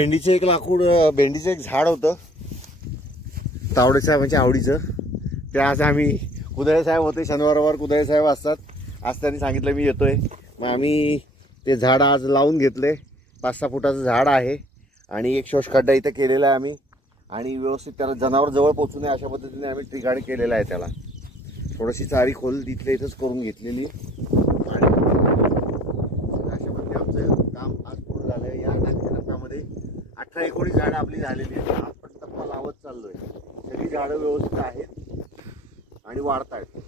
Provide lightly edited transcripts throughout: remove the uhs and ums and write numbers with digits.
भेंडीचे एक लाकूड, भेंडीचं एक झाड होतं तावडे साहेबांच्या आवडीचं. ते आज आम्ही, कुदळे साहेब होते शनिवारवार, कुदळे साहेब असतात. आज त्यांनी सांगितलं मी येतोय, मग आम्ही ते झाड आज लावून घेतले. 5-6 फुटाचं झाड आहे आणि एक शोषखड्डा इथं केलेला आहे आम्ही. आणि व्यवस्थित त्याला जनावर जवळ पोहोचू नये अशा पद्धतीने आम्ही ट्रीगार्ड केलेला आहे. त्याला थोडीशी चारी खोल तिथल्या इथंच करून घेतलेली आणि अशा पद्धतीने आमचं काम आज पूर्ण झालं. या टप्प्यामध्ये 18-19 झाडं आपली झालेली आहेत. आज पण टप्पा लावत चाललोय. सगळी झाडं व्यवस्थित आहेत आणि वाढत आहेत.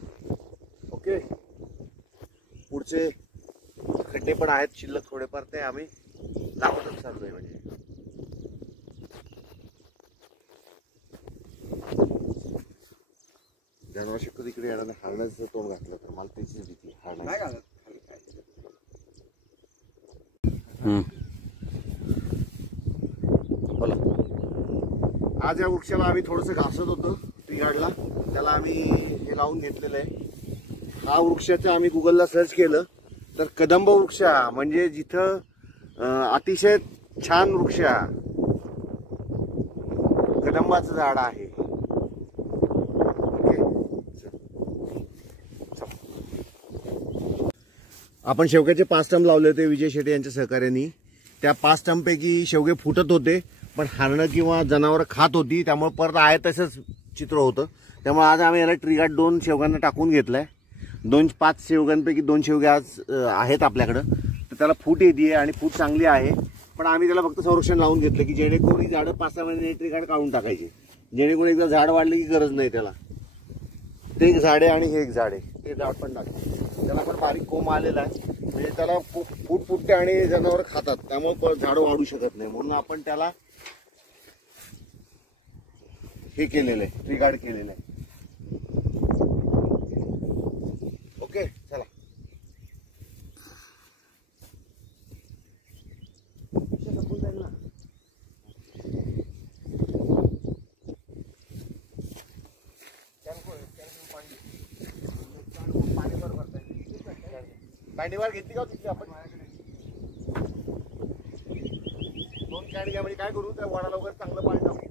ओके, पुढचे खड्डे पण आहेत शिल्लक थोडेफार, ते आम्ही लावतच चाललोय. म्हणजे जनावर शक्य तिकडे येणार, हरण्याचं तोंड घातलं तर मला त्याची भीती. हरणार बोला. आज या वृक्षाला आम्ही थोडंसं घासत होतो ट्रीगार्डला, त्याला आम्ही हे लावून घेतलेलं आहे. हा वृक्षाचं आम्ही गुगलला सर्च केलं तर कदंब वृक्ष म्हणजे जिथं अतिशय छान वृक्ष, कदंबाचं झाड आहे. आपण शेवग्याचे 5 स्टंप लावले होते विजय शेटे यांच्या सहकार्याने. त्या 5 स्टंपपैकी शेवगे फुटत होते, पण हरणं किंवा जनावर खात होती, त्यामुळे परत आहे तसंच चित्र होतं. त्यामुळे आज आम्ही याला ट्रीगार्ड 2 शेवगांना टाकून घेतलाय. 5 शेवगांपैकी 2 शेवगे आज आहेत आपल्याकडं, तर त्याला फूट येते आणि फूट चांगली आहे. पण आम्ही त्याला फक्त संरक्षण लावून घेतलं की जेणेकरून ही झाडं 5-6 महिने ट्रीगार्ड काढून टाकायचे, जेणेकरून एकदा झाड वाढले की गरज नाही त्याला. ते एक झाड आहे आणि हे एक झाड आहे, ते झाड पण टाकते. त्याला पण बारीक कोंब आलेला आहे, म्हणजे त्याला फूट फुटते आणि जनावर खातात, त्यामुळे झाड वाढू शकत नाही. म्हणून आपण त्याला हे केलेलं आहे, ट्रीगार्ड केलेलं आहे. ओके, चला. पाणीवार घेतली का तिथे आपण? 2 कॅन घ्या. म्हणजे काय करू, त्या वडाला वगैरे चांगलं पाणी टाकू.